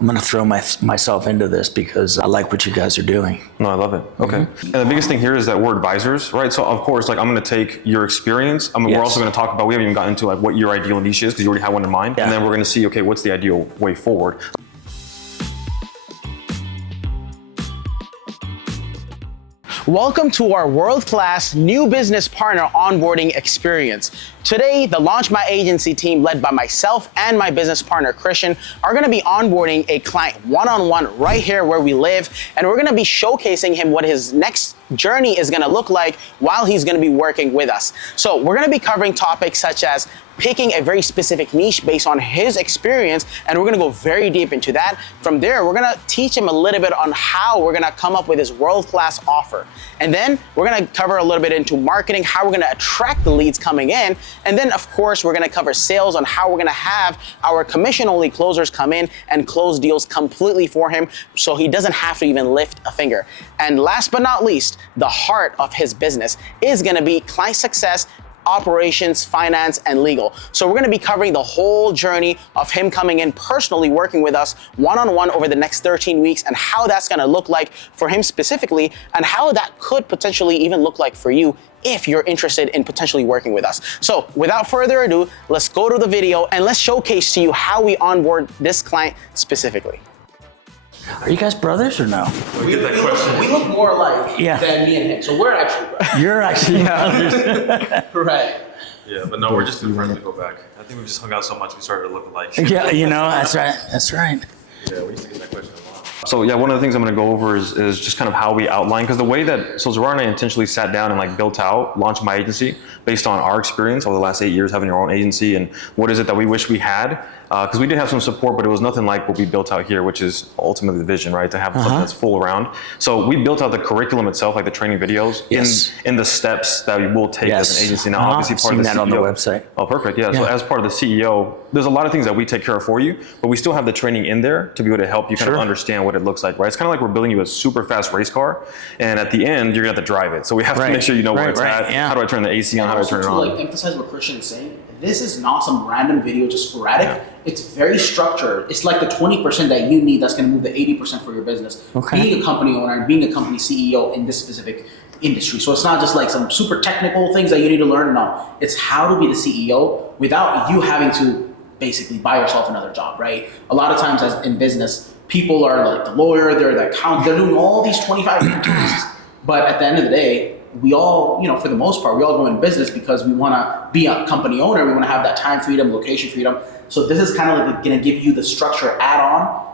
I'm going to throw myself into this because I like what you guys are doing. No, I love it. Okay. And the biggest thing here is that we're advisors, right? So of course, like I'm going to take your experience. I mean, we're also going to talk about, we haven't even gotten into like what your ideal niche is because you already have one in mind. And then we're going to see, okay, what's the ideal way forward? Welcome to our world-class new business partner onboarding experience. Today, the Launch My Agency team, led by myself and my business partner, Christian, are gonna be onboarding a client one-on-one right here where we live, and we're gonna be showcasing him what his next journey is gonna look like while he's gonna be working with us. So we're gonna be covering topics such as picking a very specific niche based on his experience, and we're gonna go very deep into that. From there, we're gonna teach him a little bit on how we're gonna come up with his world-class offer. And then we're gonna cover a little bit into marketing, how we're gonna attract the leads coming in. And then of course, we're gonna cover sales on how we're gonna have our commission-only closers come in and close deals completely for him so he doesn't have to even lift a finger. And last but not least, the heart of his business is gonna be client success, operations, finance, and legal. So we're gonna be covering the whole journey of him coming in personally working with us one-on-one over the next 13 weeks and how that's gonna look like for him specifically and how that could potentially even look like for you if you're interested in potentially working with us. So without further ado, let's go to the video and let's showcase to you how we onboard this client specifically. Are you guys brothers or no? We look more alike than me and him, so we're actually brothers. You're actually brothers. Right. Yeah, but no, we're just good friends to go back. I think we just hung out so much we started to look alike. Yeah, you know, that's right. That's right. Yeah, we used to get that question a lot. So yeah, one of the things I'm going to go over is just kind of how we outline, because the way that, so Zara and I intentionally sat down and like built out Launch My Agency based on our experience over the last 8 years having our own agency and what is it that we wish we had. Because we did have some support, but it was nothing like what we built out here, which is ultimately the vision, right? To have something that's full around. So we built out the curriculum itself, like the training videos, in the steps that we will take as an agency. Now, obviously, part of the CEO. Seen that on the website. Oh, perfect. Yeah. So as part of the CEO, there's a lot of things that we take care of for you, but we still have the training in there to be able to help you kind of understand what it looks like, right? It's kind of like we're building you a super fast race car, and at the end, you're gonna have to drive it. So we have to make sure you know where it's at. How do I turn the AC on? How do I turn it on? To like emphasize what Christian is saying, this is not some random video, just sporadic. Yeah. It's very structured. It's like the 20% that you need that's going to move the 80% for your business. Being a company owner and being a company CEO in this specific industry. So it's not just like some super technical things that you need to learn. No, it's how to be the CEO without you having to basically buy yourself another job, right? A lot of times as in business, people are like the lawyer, they're the accountant, they're doing all these 25 different tasks. But at the end of the day, we all, for the most part, we all go in business because we want to be a company owner. We want to have that time freedom, location freedom. So this is kind of like going to give you the structure add-on.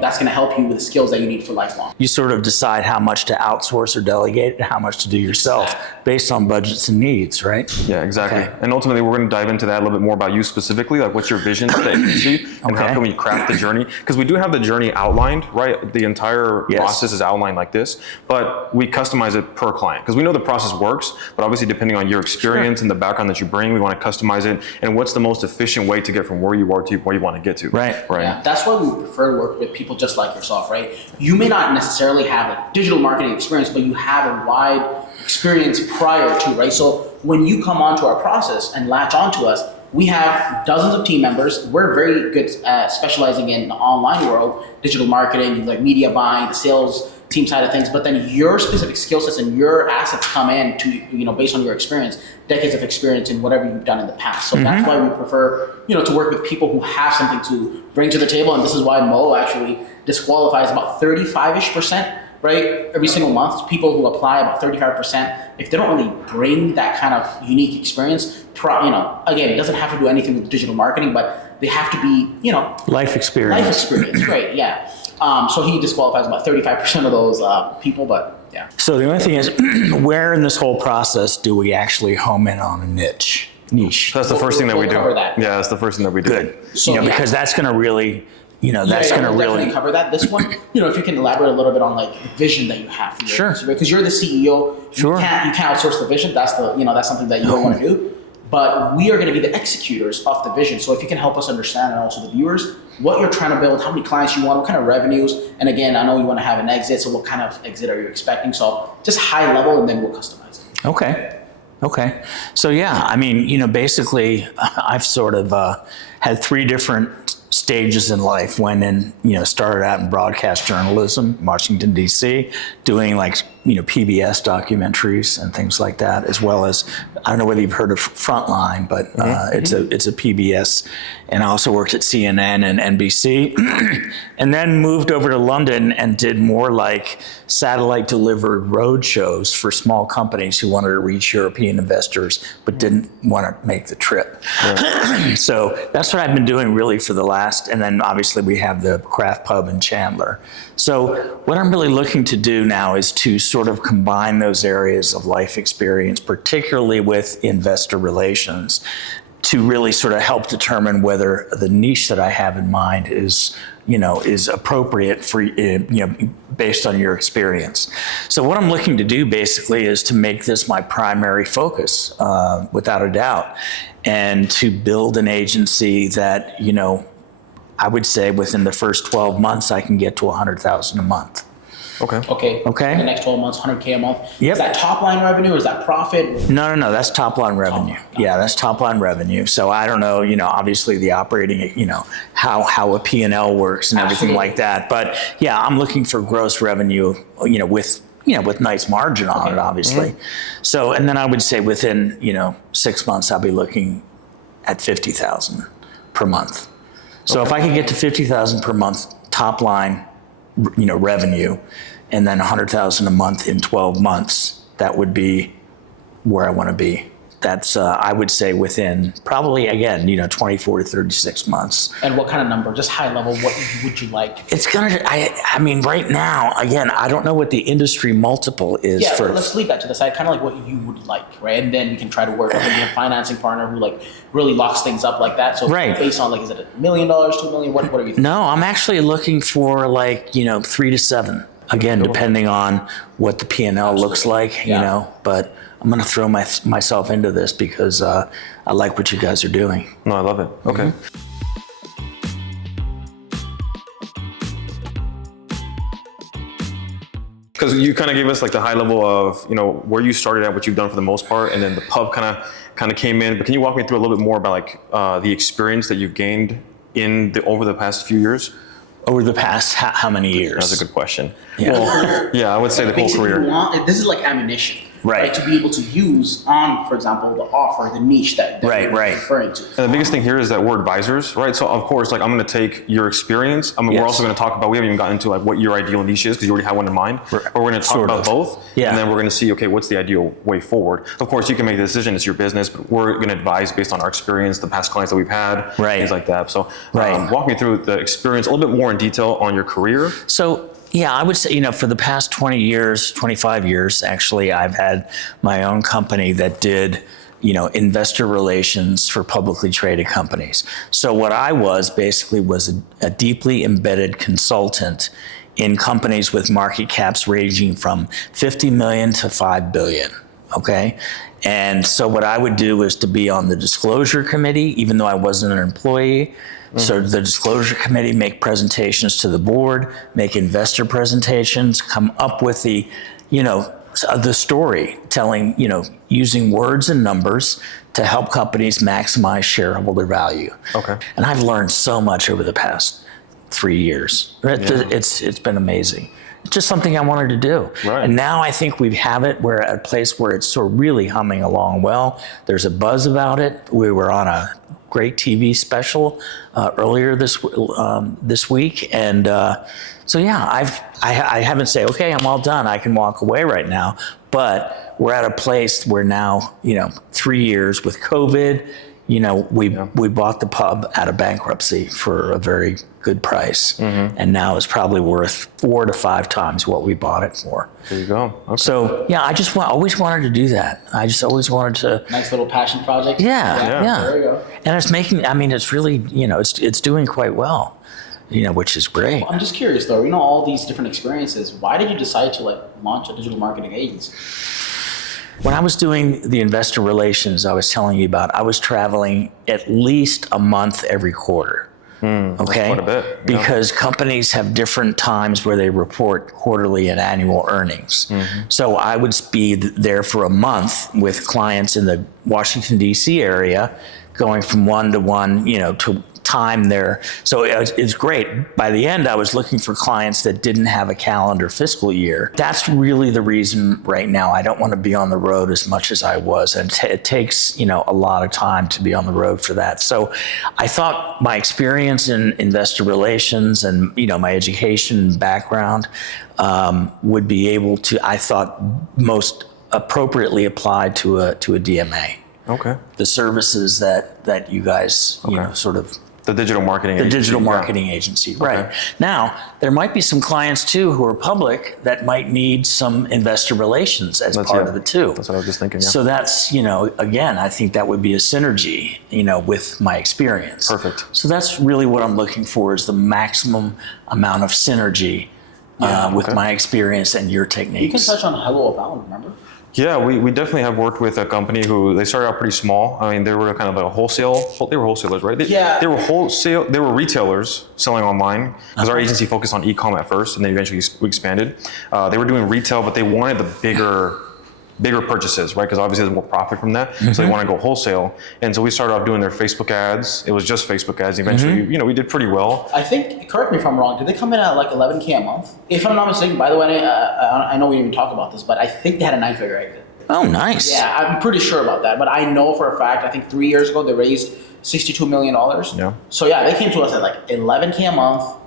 That's going to help you with the skills that you need for lifelong. You sort of decide how much to outsource or delegate and how much to do yourself based on budgets and needs, right? Yeah, exactly. And ultimately, we're going to dive into that a little bit more about you specifically, like what's your vision for the agency and how can we craft the journey? Because we do have the journey outlined, right? The entire process is outlined like this, but we customize it per client because we know the process works, but obviously depending on your experience and the background that you bring, we want to customize it and what's the most efficient way to get from where you are to where you want to get to. Right. Yeah, that's why we prefer to work with people just like yourself, right? You may not necessarily have a digital marketing experience, but you have a wide experience prior to, right? So when you come onto our process and latch onto us, we have dozens of team members. We're very good at specializing in the online world, digital marketing, like media buying, the sales team side of things, but then your specific skill sets and your assets come in to, based on your experience, decades of experience in whatever you've done in the past. So that's why we prefer, to work with people who have something to bring to the table. And this is why Mo actually disqualifies about 35-ish%, right? Every single month, people who apply about 35%, if they don't really bring that kind of unique experience, again, it doesn't have to do anything with digital marketing, but they have to be, life experience. Life experience, right, yeah. So he disqualifies about 35% of those people, but yeah. So the only thing is, where in this whole process do we actually home in on a niche? That's the first thing that we do. Cover that. Yeah, that's the first thing that we do. Good. So, because that's going to really, that's going to really definitely cover that. This one, if you can elaborate a little bit on like the vision that you have for your business, because you're the CEO. You can't outsource the vision. That's that's something that you don't want to do. But we are going to be the executors of the vision. So if you can help us understand, and also the viewers, what you're trying to build, how many clients you want, what kind of revenues, and again, I know you want to have an exit, so what kind of exit are you expecting? So just high level, and then we'll customize it. Okay. Okay. So yeah, I mean, basically I've sort of had three different stages in life. When started out in broadcast journalism, Washington, D.C., doing PBS documentaries and things like that, as well as, I don't know whether you've heard of Frontline, but it's a PBS. And I also worked at CNN and NBC, and then moved over to London and did more like satellite delivered road shows for small companies who wanted to reach European investors but didn't want to make the trip. Right. So that's what I've been doing really for the last, and then obviously we have the craft pub in Chandler. So what I'm really looking to do now is to sort of combine those areas of life experience, particularly with investor relations, to really sort of help determine whether the niche that I have in mind is appropriate for, based on your experience. So what I'm looking to do basically is to make this my primary focus, without a doubt, and to build an agency that, I would say within the first 12 months, I can get to $100,000 a month. Okay. Okay. The next 12 months, $100K a month. Yep. Is that top line revenue or is that profit? No, that's top line revenue. Yeah, that's top line revenue. So I don't know, obviously the operating, how a P&L works and everything like that. But yeah, I'm looking for gross revenue, with nice margin on it, obviously. So, and then I would say within, 6 months, I'll be looking at 50,000 per month. So if I could get to 50,000 per month top line, revenue, and then 100,000 a month in 12 months, that would be where I want to be. That's, I would say within probably, again, 24 to 36 months. And what kind of number, just high level, what would you like? It's gonna, I mean, right now, again, I don't know what the industry multiple is for. Yeah, let's leave that to the side, kind of like what you would like, right? And then we can try to work with a financing partner who really locks things up like that. So based on is it $1 million, $2 million, what are you thinking? No, I'm actually looking for 3 to 7. Again, depending on what the P&L looks like, but I'm going to throw myself into this because I like what you guys are doing. No, I love it. Okay. Because you kind of gave us the high level of, where you started at, what you've done for the most part, and then the pub kind of came in. But can you walk me through a little bit more about the experience that you've gained over the past few years? Over the past how many years? That's a good question. Yeah. Well, yeah, I would say the whole career. This is like ammunition. Right. To be able to use on, for example, the offer, the niche that you're referring to. And the biggest thing here is that we're advisors, right? So of course, I'm going to take your experience. We're also going to talk about, we haven't even gotten into what your ideal niche is because you already have one in mind. But we're going to talk about both. Yeah. And then we're going to see, okay, what's the ideal way forward? Of course, you can make the decision, it's your business, but we're going to advise based on our experience, the past clients that we've had, things like that. So walk me through the experience a little bit more in detail on your career. So, yeah, I would say, for the past 20 years, 25 years, actually, I've had my own company that did, investor relations for publicly traded companies. So what I was basically was a deeply embedded consultant in companies with market caps ranging from 50 million to 5 billion, okay? And so what I would do was to be on the disclosure committee, even though I wasn't an employee. So the disclosure committee make presentations to the board, make investor presentations, come up with the story, telling, using words and numbers to help companies maximize shareholder value. Okay. And I've learned so much over the past 3 years. It's been amazing. It's just something I wanted to do. Right. And now I think we have it. We're at a place where it's sort of really humming along well. There's a buzz about it. We were on a great TV special earlier this week. And so, yeah, I haven't said, okay, I'm all done. I can walk away right now. But we're at a place where now, 3 years with COVID, we bought the pub out of bankruptcy for a very good price. And now it's probably worth 4 to 5 times what we bought it for. There you go. Okay. So, yeah, I just always wanted to do that. I just always wanted to. Nice little passion project. Yeah. There you go. And it's making, it's really, it's doing quite well, which is great. Well, I'm just curious though, all these different experiences, why did you decide to launch a digital marketing agency? When I was doing the investor relations I was telling you about, I was traveling at least a month every quarter. Okay, quite a bit, yeah. because companies have different times where they report quarterly and annual earnings. So I would be there for a month with clients in the Washington D.C. area, going from 1 to 1, to time there. So it's great. By the end, I was looking for clients that didn't have a calendar fiscal year. That's really the reason right now I don't want to be on the road as much as I was. And it takes, a lot of time to be on the road for that. So I thought my experience in investor relations and, my education background would be able to, I thought, most appropriately applied to a DMA. Okay. The services that you guys, sort of. The digital marketing agency. Digital marketing agency, right. Now, there might be some clients too who are public that might need some investor relations as part of it too. That's what I was just thinking, yeah. So that's, again, I think that would be a synergy, with my experience. Perfect. So that's really what I'm looking for, is the maximum amount of synergy with my experience and your techniques. You can touch on Hello Abound, remember? Yeah, we definitely have worked with a company who, they started out pretty small. I mean, they were kind of a they were wholesalers, right? They were retailers selling online, because our agency focused on e-com at first, and then eventually we expanded. They were doing retail, but they wanted the bigger purchases, right? Because obviously there's more profit from that. So they want to go wholesale. And so we started off doing their Facebook ads. It was just Facebook ads. Eventually, we did pretty well. I think, correct me if I'm wrong, did they come in at like $11K a month? If I'm not mistaken, by the way, I know we didn't even talk about this, but I think they had a 9-figure exit. Oh, nice. Yeah, I'm pretty sure about that. But I know for a fact, I think 3 years ago, they raised $62 million. Yeah. So yeah, they came to us at like $11K a month.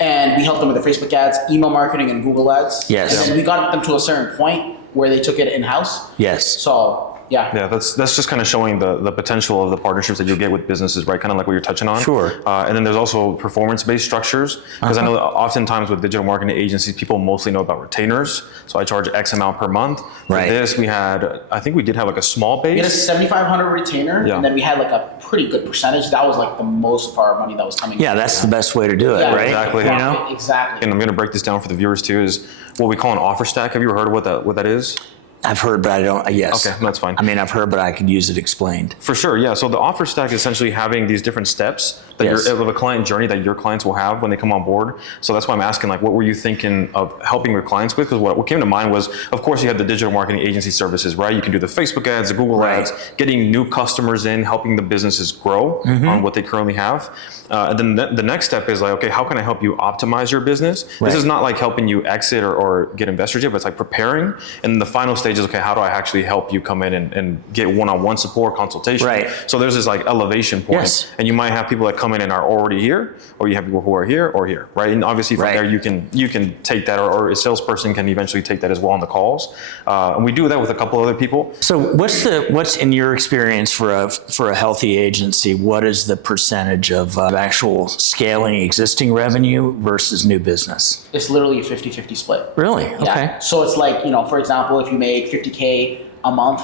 And we helped them with the Facebook ads, email marketing, and Google ads. Yes. And then we got them to a certain point where they took it in-house. Yes. So, yeah. Yeah, that's just kind of showing the potential of the partnerships that you get with businesses, right? Kind of like what you're touching on. Sure. And then there's also performance-based structures, because I know that oftentimes with digital marketing agencies, people mostly know about retainers. So I charge X amount per month. Right. For this, I think we did have like a small base. We had a 7,500 retainer, Yeah. and then we had like a pretty good percentage. That was like the most of our money that was coming in. Yeah, that's the best way to do it, Yeah, right? exactly. Exactly. And I'm going to break this down for the viewers too, is what we call an offer stack. Have you ever heard what that is? I've heard, but I don't, yes. Okay, that's fine. I mean, I've heard, but I could use it explained. For sure, yeah. So the offer stack is essentially having these different steps that Yes. of a client journey that your clients will have when they come on board. So that's why I'm asking, like, what were you thinking of helping your clients with? Because what came to mind was, of course, you had the digital marketing agency services, right? You can do the Facebook ads, the Google ads, getting new customers in, helping the businesses grow on what they currently have. And then the next step is like, okay, how can I help you optimize your business? Right. This is not like helping you exit or get investors yet, but it's like preparing. And the final stage is, okay, how do I actually help you come in and get one-on-one support, consultation? Right. So there's this like elevation point. Yes. And you might have people that come in and are already here, or you have people who are here or here, right? And obviously from there you can take that, or a salesperson can eventually take that as well on the calls. And we do that with a couple other people. So what's in your experience for a healthy agency, what is the percentage of actual scaling existing revenue versus new business? It's literally a 50-50 split. Really? Okay. Yeah. So it's like, for example, if you make $50K a month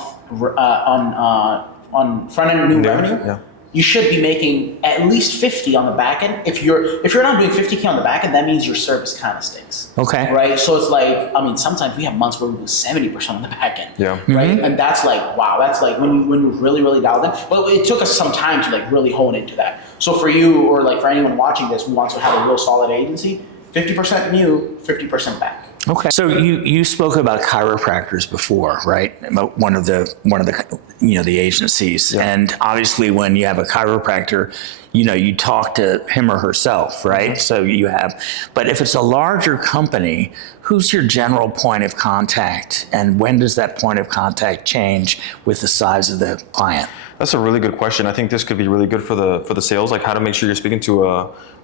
on front end new revenue, you should be making at least 50 on the back end. If you're not doing 50K on the back end, that means your service kind of stinks. Okay. Right? So it's like, I mean, sometimes we have months where we do 70% on the back end. Yeah. Right? And that's like, wow, that's like when you're really, really dialed in. But it took us some time to like really hone into that. So for you, or like for anyone watching this who wants to have a real solid agency, 50% new, 50% back. Okay. So you spoke about chiropractors before, right? One of the the agencies, and obviously when you have a chiropractor, you talk to him or herself, right? So you have, but if it's a larger company, who's your general point of contact, and when does that point of contact change with the size of the client? That's a really good question. I think this could be really good for the sales, like how to make sure you're speaking to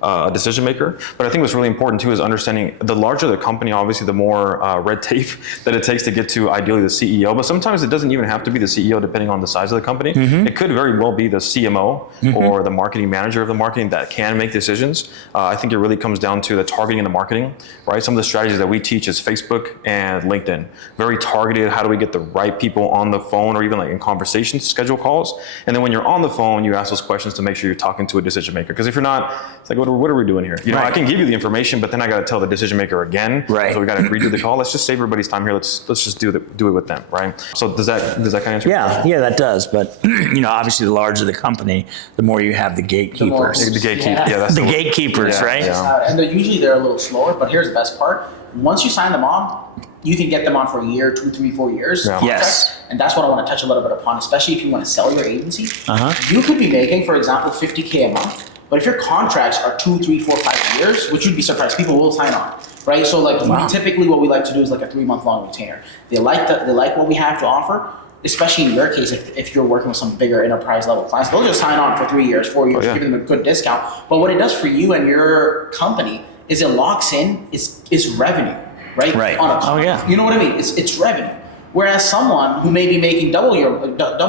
a decision maker. But I think what's really important too is understanding the larger the company, obviously the more red tape that it takes to get to ideally the CEO. But sometimes it doesn't even have to be the CEO depending on the size of the company. It could very well be the CMO or the marketing manager of the marketing that can make decisions. I think it really comes down to the targeting and the marketing, right? Some of the strategies that we teach is Facebook and LinkedIn. Very targeted. How do we get the right people on the phone or even like in conversations, schedule calls? And then when you're on the phone, you ask those questions to make sure you're talking to a decision maker. Because if you're not, it's like, what are we doing here? I can give you the information, but then I got to tell the decision maker again. Right. So we got to redo the call. Let's just save everybody's time here. Let's just do it with them, right? So does that kind of answer? Yeah, that does. But obviously, the larger the company, the more you have the gatekeepers. The gatekeeper. Yeah, that's The word. gatekeepers, Yeah, right? yeah. And usually they're a little slower, but here's the best part. Once you sign them on, you can get them on for a year, 2, 3, 4 years. Yeah. Contract. Yes. And that's what I want to touch a little bit upon, especially if you want to sell your agency. Uh-huh. You could be making, for example, $50K a month, but if your contracts are 2, 3, 4, 5 years, which you'd be surprised, people will sign on, right? So like typically what we like to do is like a 3-month long retainer. They like what we have to offer. Especially in your case, if you're working with some bigger enterprise level clients, they'll just sign on for 3 years, 4 years, give them a good discount. But what it does for you and your company is it locks in its revenue, right? Right. On a, Yeah. You know what I mean? It's revenue. Whereas someone who may be making double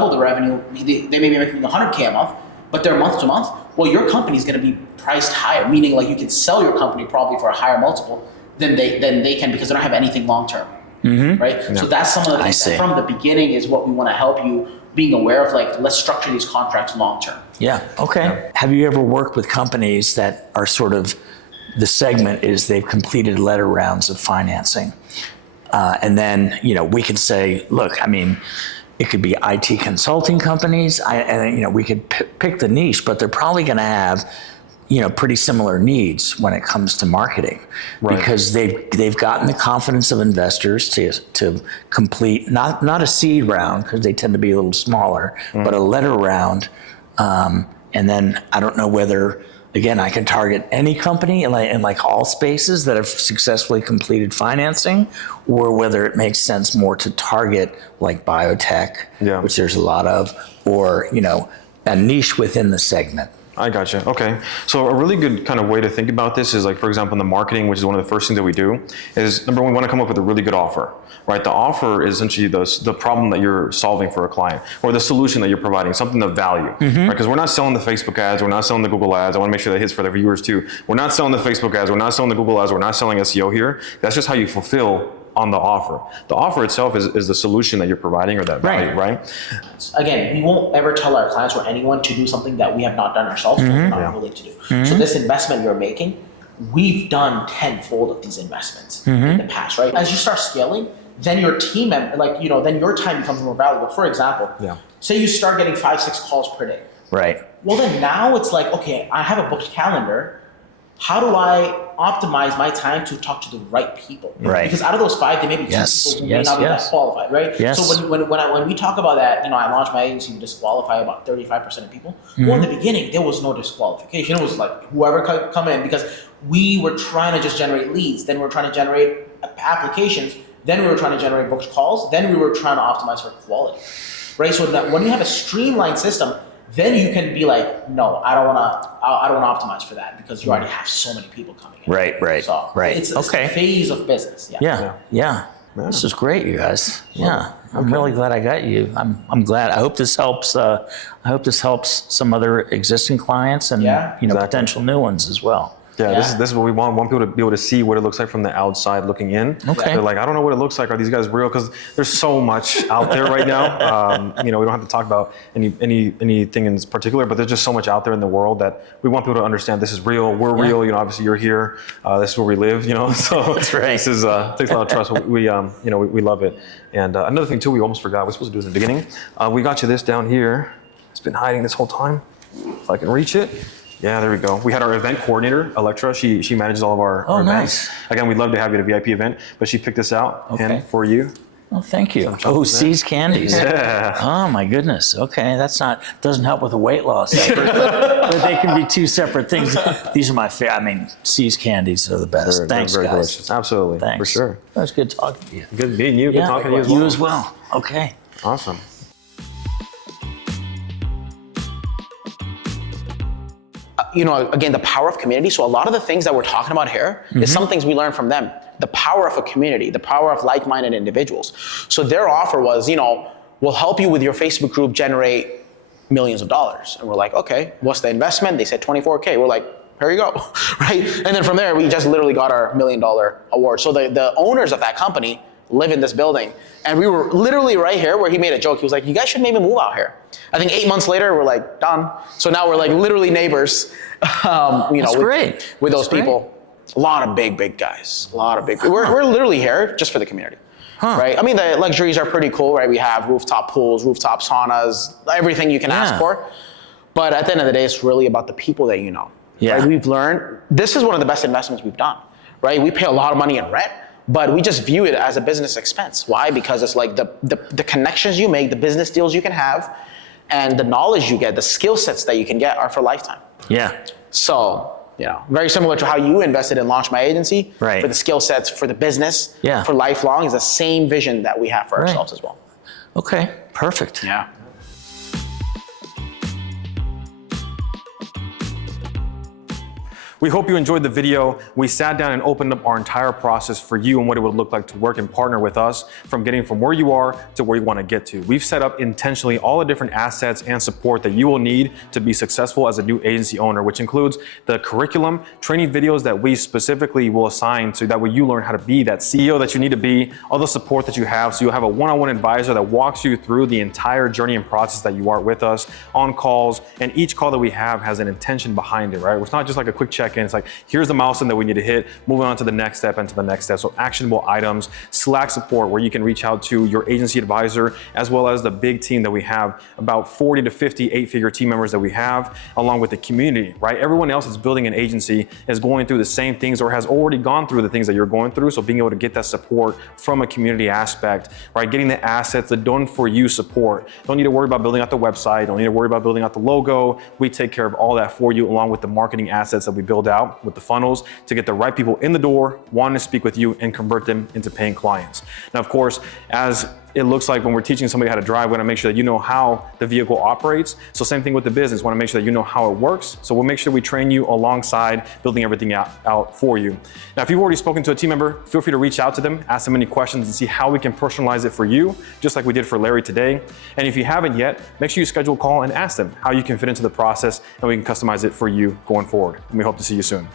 the revenue, they may be making 100K a month, but they're month to month. Well, your company is going to be priced higher, meaning like you can sell your company probably for a higher multiple than they can because they don't have anything long term. Mm-hmm. Right? Yeah. So that's some of the things that from the beginning is what we want to help you being aware of, like, let's structure these contracts long term. Yeah, okay. Yeah. Have you ever worked with companies that are sort of, the segment is they've completed letter rounds of financing. And then, we can say, look, I mean, it could be IT consulting companies, and we could pick the niche, but they're probably going to have pretty similar needs when it comes to marketing, right? Because they've gotten the confidence of investors to complete not a seed round, because they tend to be a little smaller, but a letter round, and then I don't know whether, again, I can target any company in like all spaces that have successfully completed financing, or whether it makes sense more to target like biotech, which there's a lot of, or a niche within the segment. I gotcha. Okay. So a really good kind of way to think about this is, like, for example, in the marketing, which is one of the first things that we do, is number one, we want to come up with a really good offer, right? The offer is essentially the problem that you're solving for a client, or the solution that you're providing, something of value, right? Because we're not selling the Facebook ads, we're not selling the Google ads. I want to make sure that hits for the viewers too. We're not selling the Facebook ads, we're not selling the Google ads, we're not selling SEO here. That's just how you fulfill on the offer. The offer itself is the solution that you're providing, or that value, right? Again, we won't ever tell our clients or anyone to do something that we have not done ourselves, or we're not willing to do. So this investment you're making, we've done tenfold of these investments in the past, right? As you start scaling, then your team member, then your time becomes more valuable. For example, say you start getting 5-6 calls per day. Right. Well, then now it's like, okay, I have a booked calendar. How do I optimize my time to talk to the right people? Right. Because out of those 5, there may be 2 people who may not be that qualified, right? Yes. So when we talk about that, I launched my agency to disqualify about 35% of people. Well, in the beginning, there was no disqualification. It was like whoever could come in, because we were trying to just generate leads. Then we were trying to generate applications. Then we were trying to generate booked calls. Then we were trying to optimize for quality, right? So that when you have a streamlined system, then you can be like, no, I don't want to optimize for that, because you already have so many people coming in. Right. So it's a phase of business. Yeah. This is great, you guys. Yeah. I'm really glad I got you. I'm glad. I hope this helps. I hope this helps some other existing clients and potential new ones as well. Yeah, this is what we want. We want people to be able to see what it looks like from the outside looking in. Okay. They're like, I don't know what it looks like. Are these guys real? Because there's so much out there right now. We don't have to talk about anything in particular, but there's just so much out there in the world that we want people to understand this is real. We're real. Obviously you're here. This is where we live. So that's right. This is takes a lot of trust. We love it. And another thing too, we almost forgot. We're supposed to do this in the beginning. We got you this down here. It's been hiding this whole time. If I can reach it. Yeah, there we go. We had our event coordinator, Electra. She manages all of our events. Nice. Again, we'd love to have you at a VIP event, but she picked this out and for you. Oh, thank you. C's candies. Yeah. Oh my goodness. Okay, doesn't help with the weight loss effort, but they can be 2 separate things. These are my favorite. I mean, C's candies are the best. Thanks, very guys. Delicious. Absolutely. Thanks. For sure. That was good talking to you. Good meeting you. Good talking to you as well. You as well. Okay. Awesome. Again, the power of community. So a lot of the things that we're talking about here is some things we learned from them. The power of a community, the power of like-minded individuals. So their offer was, we'll help you with your Facebook group generate millions of dollars. And we're like, okay, what's the investment? They said 24K. We're like, here you go, right? And then from there, we just literally got our $1 million award. So the owners of that company live in this building. And we were literally right here where he made a joke. He was like, you guys should maybe move out here. I think 8 months later, we're like, done. So now we're like literally neighbors, That's great. with those people. A lot of big guys, we're literally here just for the community, right? I mean, the luxuries are pretty cool, right? We have rooftop pools, rooftop saunas, everything you can ask for. But at the end of the day, it's really about the people that you know. Yeah. Right? We've learned, this is one of the best investments we've done, right? We pay a lot of money in rent, but we just view it as a business expense. Why? Because it's like the connections you make, the business deals you can have, and the knowledge you get, the skill sets that you can get are for lifetime. Yeah. So, very similar to how you invested in Launch My Agency, Right. for the skill sets, for the business, Yeah. for lifelong, is the same vision that we have for ourselves as well. Okay, perfect. Yeah. We hope you enjoyed the video. We sat down and opened up our entire process for you and what it would look like to work and partner with us, from getting from where you are to where you want to get to. We've set up intentionally all the different assets and support that you will need to be successful as a new agency owner, which includes the curriculum, training videos that we specifically will assign so that way you learn how to be that CEO that you need to be, all the support that you have. So you'll have a one-on-one advisor that walks you through the entire journey and process that you are with us on calls. And each call that we have has an intention behind it, right? It's not just like a quick check-in. It's like, here's the milestone that we need to hit, moving on to the next step and to the next step. So actionable items, Slack support where you can reach out to your agency advisor, as well as the big team that we have, about 40 to 50 eight-figure team members that we have, along with the community, right? Everyone else that's building an agency is going through the same things or has already gone through the things that you're going through. So being able to get that support from a community aspect, right? Getting the assets, the done for you support. Don't need to worry about building out the website. Don't need to worry about building out the logo. We take care of all that for you, along with the marketing assets that we build out with the funnels to get the right people in the door, wanting to speak with you and convert them into paying clients. Now, of course, as it looks like when we're teaching somebody how to drive, we want to make sure that you know how the vehicle operates. So same thing with the business, we want to make sure that you know how it works. So we'll make sure we train you alongside building everything out for you. Now, if you've already spoken to a team member, feel free to reach out to them, ask them any questions and see how we can personalize it for you, just like we did for Larry today. And if you haven't yet, make sure you schedule a call and ask them how you can fit into the process and we can customize it for you going forward. And we hope to see you soon.